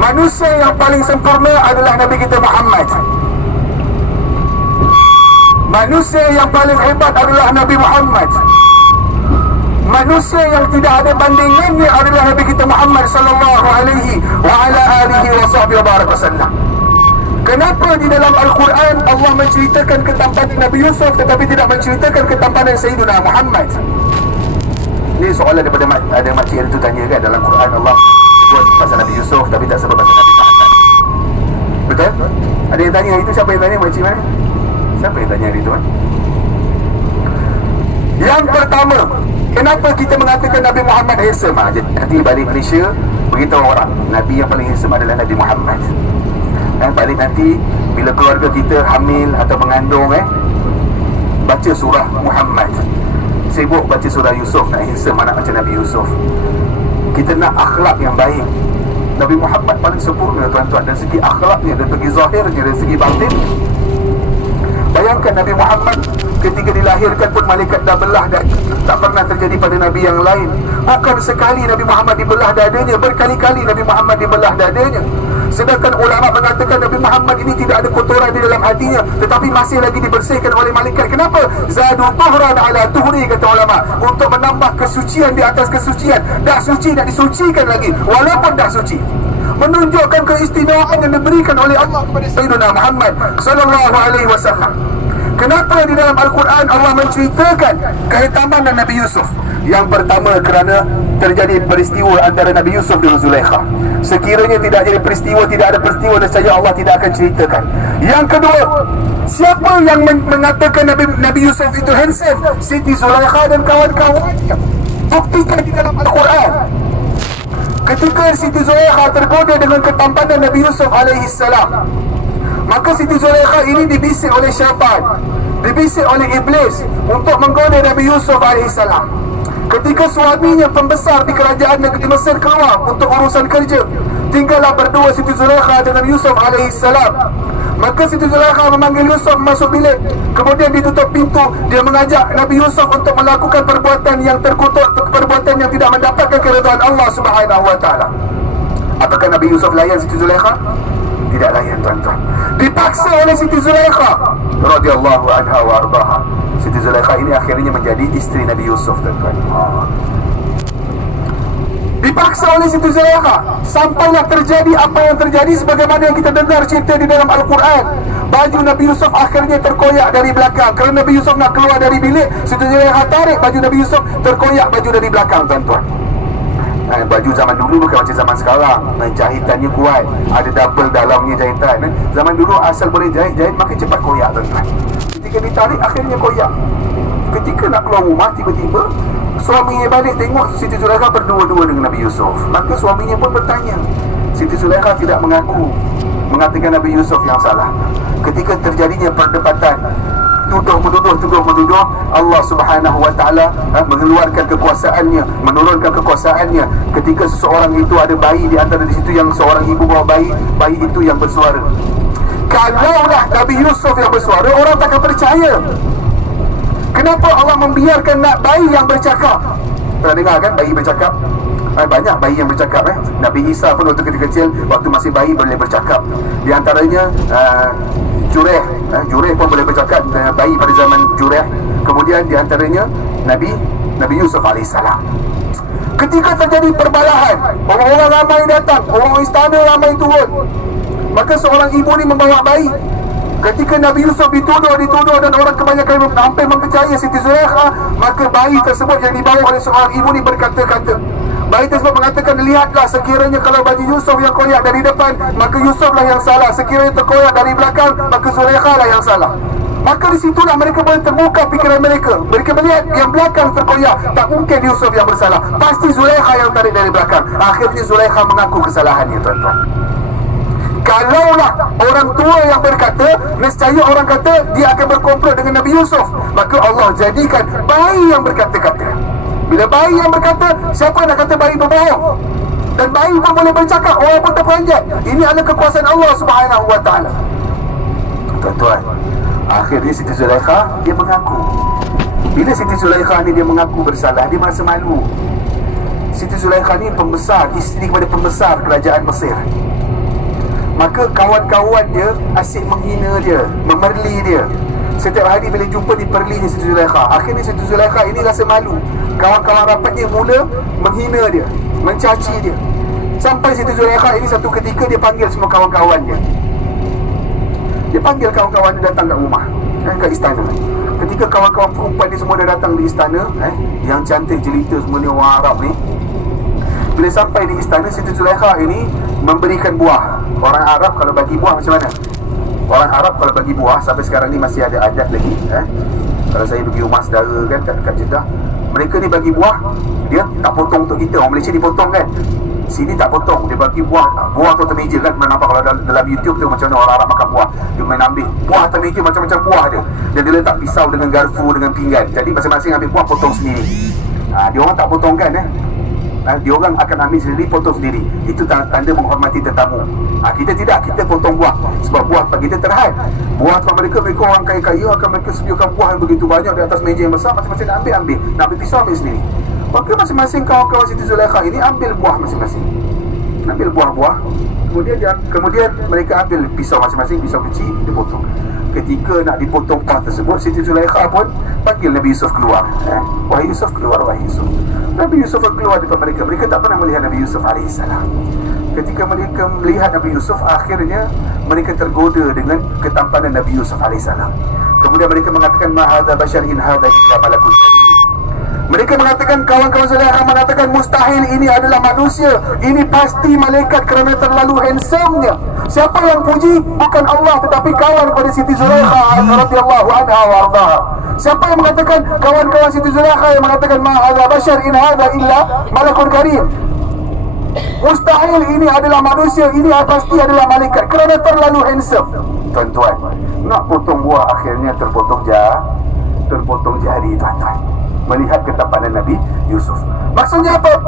Manusia yang paling sempurna adalah Nabi kita Muhammad. Manusia yang paling hebat adalah Nabi Muhammad. Manusia yang tidak ada bandingannya adalah Nabi kita Muhammad sallallahu alaihi wa ala alihi wa sahbihi wa sallam. Kenapa di dalam Al-Quran Allah menceritakan ketampanan Nabi Yusuf tetapi tidak menceritakan ketampanan Sayyidina Muhammad? Ini soalan daripada ada makcik itu tanya kan, dalam Quran Allah sebut pasal Nabi Yusuf tapi tak sebut pasal Nabi Muhammad. Betul? Ada yang tanya itu, siapa yang tanya, makcik mana? Siapa yang tanya hari itu? Yang pertama, kenapa kita mengatakan Nabi Muhammad handsome? Nanti balik Malaysia beritahu orang Nabi yang paling handsome adalah Nabi Muhammad. Balik nanti bila keluarga kita hamil atau mengandung, baca surah Muhammad, sibuk baca surah Yusuf, nak handsome anak macam Nabi Yusuf. Kita nak akhlak yang baik. Nabi Muhammad paling sempurna tuan-tuan, dari segi akhlaknya, dari segi zahirnya, dari segi batin. Bayangkan Nabi Muhammad ketika dilahirkan pun malaikat dah belah dada. Tak pernah terjadi pada Nabi yang lain. Bukan sekali Nabi Muhammad dibelah dadanya, berkali-kali Nabi Muhammad dibelah dadanya. Sedangkan ulama mengatakan Nabi Muhammad ini tidak ada kotoran di dalam hatinya, tetapi masih lagi dibersihkan oleh malaikat. Kenapa? Zadu tuhran ala tuhri, kata ulama, untuk menambah kesucian di atas kesucian. Dah suci, nak disucikan lagi walaupun dah suci. Menunjukkan keistimewaan yang diberikan oleh Allah kepada Sayyidina Muhammad sallallahu alaihi wasallam. Kenapa di dalam Al-Quran Allah menceritakan kehitaman Nabi Yusuf? Yang pertama, kerana terjadi peristiwa antara Nabi Yusuf dengan Zulaikha. Sekiranya tidak jadi peristiwa, tidak ada peristiwa, nescaya Allah tidak akan ceritakan. Yang kedua, siapa yang mengatakan Nabi Yusuf itu handsome? Siti Zulaikha dan kawan-kawannya. Buktikan di dalam Al-Quran. Ketika Siti Zulaikha tergoda dengan ketampanan Nabi Yusuf alaihissalam, maka Siti Zulaikha ini dibisik oleh syaitan, dibisik oleh iblis untuk menggoda Nabi Yusuf alaihissalam. Ketika suaminya pembesar di kerajaan negeri Mesir keluar untuk urusan kerja, tinggallah berdua Siti Zulaikha dengan Yusuf alaihissalam. Maka Siti Zulaikha memanggil Yusuf masuk bilik, kemudian ditutup pintu. Dia mengajak Nabi Yusuf untuk melakukan perbuatan yang terkutuk, perbuatan yang tidak mendapatkan keridhaan Allah Subhanahu wa taala. Apakah Nabi Yusuf layan Siti Zulaikha? Tidak layan, tuan-tuan. Dipaksa oleh Siti Zulaikha radhiyallahu anha wa ardaha. Siti Zulaikha ini akhirnya menjadi isteri Nabi Yusuf, tuan-tuan. Dipaksa oleh Siti Zulaikha sampailah terjadi apa yang terjadi sebagaimana yang kita dengar cerita di dalam Al-Quran. Baju Nabi Yusuf akhirnya terkoyak dari belakang. Kerana Nabi Yusuf nak keluar dari bilik, Siti Zulaikha tarik baju Nabi Yusuf, terkoyak baju dari belakang, tuan-tuan. Baju zaman dulu bukan macam zaman sekarang. Jahitannya kuat, ada double dalamnya jahitan. Zaman dulu asal boleh jahit makin cepat koyak, tuan-tuan. Ketika ditarik akhirnya koyak. Ketika nak keluar rumah, tiba-tiba suaminya balik tengok Siti Zulaikha berdua-dua dengan Nabi Yusuf. Maka suaminya pun bertanya. Siti Zulaikha tidak mengaku, mengatakan Nabi Yusuf yang salah. Ketika terjadinya perdebatan, tuduh-menuduh, Allah Subhanahu wa taala mengeluarkan kekuasaannya, menurunkan kekuasaannya. Ketika seseorang itu ada bayi di antara di situ, yang seorang ibu bawa bayi itu yang bersuara. Kalaulah Nabi Yusuf yang bersuara, orang takkan percaya. Kenapa Allah membiarkan nak bayi yang bercakap? Pernah dengar kan bayi bercakap? Banyak bayi yang bercakap. Nabi Isa pun waktu kecil, waktu masih bayi boleh bercakap. Di antaranya Jureh pun boleh bercakap, bayi pada zaman Jureh. Kemudian di antaranya Nabi Yusuf alaihissalam. Ketika terjadi perbalahan, orang-orang ramai datang, orang istana ramai turun, maka seorang ibu ni membawa bayi. Ketika Nabi Yusuf dituduh dan orang kebanyakan hampir mempercayai Siti Zulaikha, maka bayi tersebut yang dibawa oleh seorang ibu ni berkata-kata. Bayi tersebut mengatakan, lihatlah, sekiranya kalau baju Yusuf yang koyak dari depan, maka Yusuflah yang salah. Sekiranya terkoyak dari belakang, maka Zulaikha lah yang salah. Maka di situlah mereka boleh terbuka fikiran mereka. Mereka melihat yang belakang terkoyak, tak mungkin Yusuf yang bersalah, pasti Zulaikha yang tarik dari belakang. Akhirnya Zulaikha mengaku kesalahannya, tuan-tuan. Kalaulah orang tua yang berkata, nescaya orang kata dia akan berkomplot dengan Nabi Yusuf, maka Allah jadikan bayi yang berkata-kata. Bila bayi yang berkata, siapa nak kata bayi berbohong? Dan bayi pun boleh bercakap, orang pun terperanjat. Ini adalah kekuasaan Allah Subhanahu wa taala. Tuan-tuan, akhirnya Siti Zulaikha dia mengaku. Bila Siti Zulaikha ni dia mengaku bersalah, dia merasa malu. Siti Zulaikha ni pembesar, isteri kepada pembesar kerajaan Mesir. Maka kawan-kawan dia asyik menghina dia, memerli dia. Setiap hari bila jumpa diperlinya Siti Zulaikha. Akhirnya Siti Zulaikha ini rasa malu. Kawan-kawan rapatnya mula menghina dia, mencaci dia. Sampai Siti Zulaikha ini satu ketika dia panggil semua kawan-kawan dia. Dia panggil kawan-kawan dia datang kat rumah, kat istana. Ketika kawan-kawan perempuan ni semua dah datang di istana, yang cantik jelita semua ni orang Arab ni. Bila sampai di istana, Siti Zulaikha ini memberikan buah. Orang Arab kalau bagi buah macam mana? Orang Arab kalau bagi buah, sampai sekarang ni masih ada adat lagi. Kalau saya pergi rumah saudara kan kat Jeddah, mereka ni bagi buah, dia tak potong untuk kita. Orang Malaysia dipotong kan, sini tak potong. Dia bagi buah tu atas meja kan. Mana nampak kalau dalam YouTube tu macam mana orang Arab makan buah. Dia main ambil buah atas meja, macam-macam buah dia. Dan dia letak pisau dengan garpu, dengan pinggan. Jadi masing-masing ambil buah, potong sendiri. Dia orang tak potong kan. Dia orang akan ambil sendiri, potong sendiri. Itu tanda menghormati tetamu. Kita tidak, kita potong buah. Sebab buah tempat kita terhad. Buah tempat mereka orang kaya-kaya akan mereka sediakan buah yang begitu banyak di atas meja yang besar. Masing-masing nak ambil. Nak ambil pisau, ambil sendiri. Maka masing-masing kawan-kawan Siti Zulaikha ini ambil buah masing-masing. Ambil buah-buah. Kemudian mereka ambil pisau masing-masing, pisau kecil, dia potong. Ketika nak dipotong buah tersebut, Siti Zulaikha pun panggil Nabi Yusuf keluar. Wahai Yusuf, keluar wahai Yusuf. Nabi Yusuf keluar depan mereka. Mereka tak pernah melihat Nabi Yusuf AS. Ketika mereka melihat Nabi Yusuf, akhirnya mereka tergoda dengan ketampanan Nabi Yusuf AS. Kemudian mereka mengatakan, ma hadza bashar in hadza illa malakun karim. Mereka mengatakan, kawan-kawan Zulaikha mengatakan, mustahil ini adalah manusia. Ini pasti malaikat kerana terlalu handsome-nya. Siapa yang puji? Bukan Allah, tetapi kawan kepada Siti Zulaikha radhiyallahu anha wa ardaha. Siapa yang mengatakan? Kawan-kawan Siti Zulaikha yang mengatakan, ma hadza bashar in hadza illa malakun karim. Mustahil ini adalah manusia, ini pasti adalah malaikat kerana terlalu handsome. Tuan-tuan, nak potong buah akhirnya terpotong jari, tuan-tuan. Melihat ketampanan Nabi Yusuf. Maksudnya apa?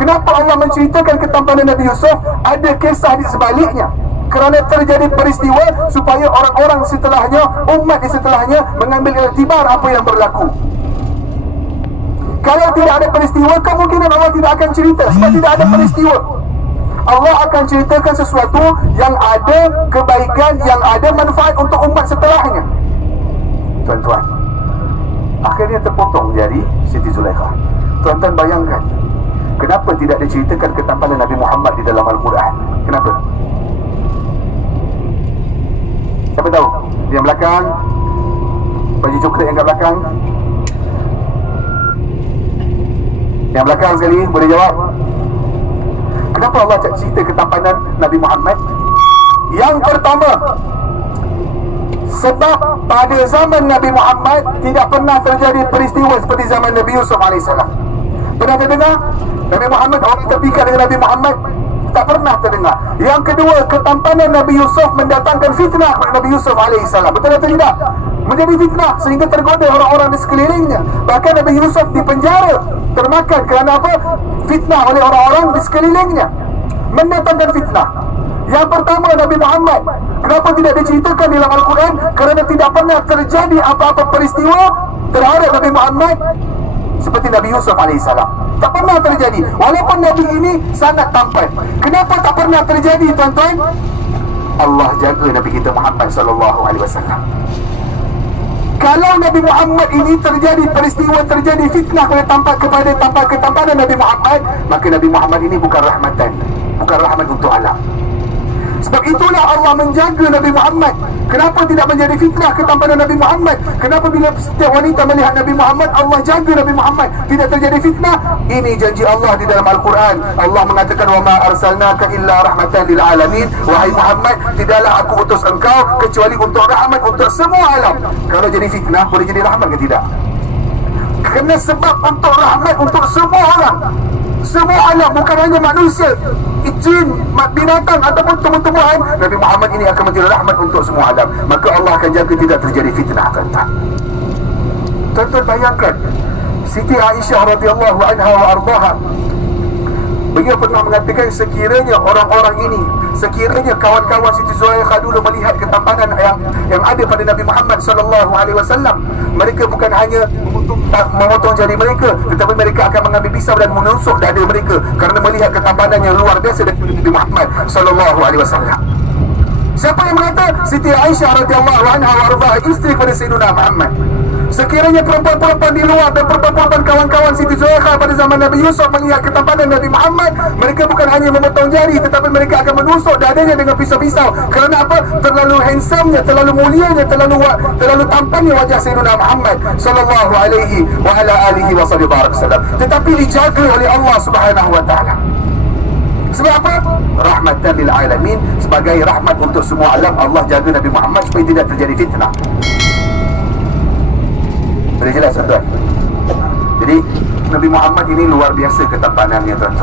Kenapa Allah menceritakan ketampanan Nabi Yusuf? Ada kisah di sebaliknya. Kerana terjadi peristiwa supaya orang-orang setelahnya, umat di setelahnya mengambil iktibar apa yang berlaku. Kalau tidak ada peristiwa, kemungkinan Allah tidak akan cerita. Sebab tidak ada peristiwa. Allah akan ceritakan sesuatu yang ada kebaikan, yang ada manfaat untuk umat setelahnya. Tuan-tuan, akhirnya terpotong jari Siti Zulaikha. Tuan-tuan bayangkan, kenapa tidak diceritakan ketampanan Nabi Muhammad di dalam Al-Quran? Kenapa? Siapa tahu? Yang belakang, baju coklat yang kat belakang. Yang belakang sekali, boleh jawab. Kenapa Allah cerita ketampanan Nabi Muhammad? Yang pertama, sebab pada zaman Nabi Muhammad tidak pernah terjadi peristiwa seperti zaman Nabi Yusuf AS. Pernah terdengar? Nabi Muhammad, orang terpikat dengan Nabi Muhammad? Tak pernah terdengar. Yang kedua, ketampanan Nabi Yusuf mendatangkan fitnah kepada Nabi Yusuf AS. Betul atau tidak? Menjadi fitnah sehingga tergoda orang-orang di sekelilingnya. Bahkan Nabi Yusuf dipenjara, termakan kerana apa? Fitnah oleh orang-orang di sekelilingnya. Mendatangkan fitnah. Yang pertama, Nabi Muhammad, kenapa tidak diceritakan dalam Al-Quran? Kerana tidak pernah terjadi apa-apa peristiwa terhadap Nabi Muhammad seperti Nabi Yusuf AS. Tak pernah terjadi. Walaupun Nabi ini sangat tampan. Kenapa tak pernah terjadi, tuan-tuan? Allah jaga Nabi kita Muhammad SAW. Kalau Nabi Muhammad ini terjadi peristiwa, terjadi fitnah kepada ketampanan Nabi Muhammad, maka Nabi Muhammad ini bukan rahmatan, bukan rahmat untuk alam. Sebab itulah Allah menjaga Nabi Muhammad. Kenapa tidak menjadi fitnah ketampanan Nabi Muhammad? Kenapa bila setiap wanita melihat Nabi Muhammad, Allah jaga Nabi Muhammad, tidak terjadi fitnah? Ini janji Allah di dalam Al-Quran. Allah mengatakan, wa ma arsalnaka illa rahmatan lil alamin. Wahai Muhammad, tidaklah aku utus engkau kecuali untuk rahmat untuk semua alam. Kalau jadi fitnah, boleh jadi rahmat ke tidak? Kerana sebab untuk rahmat untuk semua orang, semua alam, bukan hanya manusia, jin, binatang ataupun tumbuh-tumbuhan. Nabi Muhammad ini akan menjadi rahmat untuk semua alam. Maka Allah akan jaga tidak terjadi fitnah, tuan-tuan. Tuan-tuan bayangkan, Siti Aisyah radhiyallahu anha wa ardaha, beliau pernah mengatakan, sekiranya orang-orang ini, sekiranya kawan-kawan Siti Zulaikha dulu melihat ketampanan yang ada pada Nabi Muhammad SAW, mereka bukan hanya memotong jari mereka, tetapi mereka akan mengambil pisau dan menusuk dada mereka kerana melihat ketampanan yang luar biasa dari Nabi Muhammad SAW. Siapa yang mengata? Siti Aisyah radhiyallahu anha wa ardhaha, isteri kepada Sayyidina Muhammad. Sekiranya perempuan-perempuan di luar dan perempuan-perempuan kawan-kawan Siti Zulaikha pada zaman Nabi Yusuf melihat ketampanan Nabi Muhammad, mereka bukan hanya memotong jari, tetapi mereka akan menusuk dadanya dengan pisau-pisau. Kerana apa? Terlalu handsome-nya, terlalu mulianya, terlalu tampannya wajah Sayyidina Muhammad sallallahu alaihi wa ala alihi wa sallam. Tetapi dijaga oleh Allah Subhanahu wa taala. Sebab apa? Rahmatan lil alamin, sebagai rahmat untuk semua alam. Allah jaga Nabi Muhammad supaya tidak terjadi fitnah. Boleh jelas tuan-tuan? Jadi Nabi Muhammad ini luar biasa ketampanannya, tuan-tuan.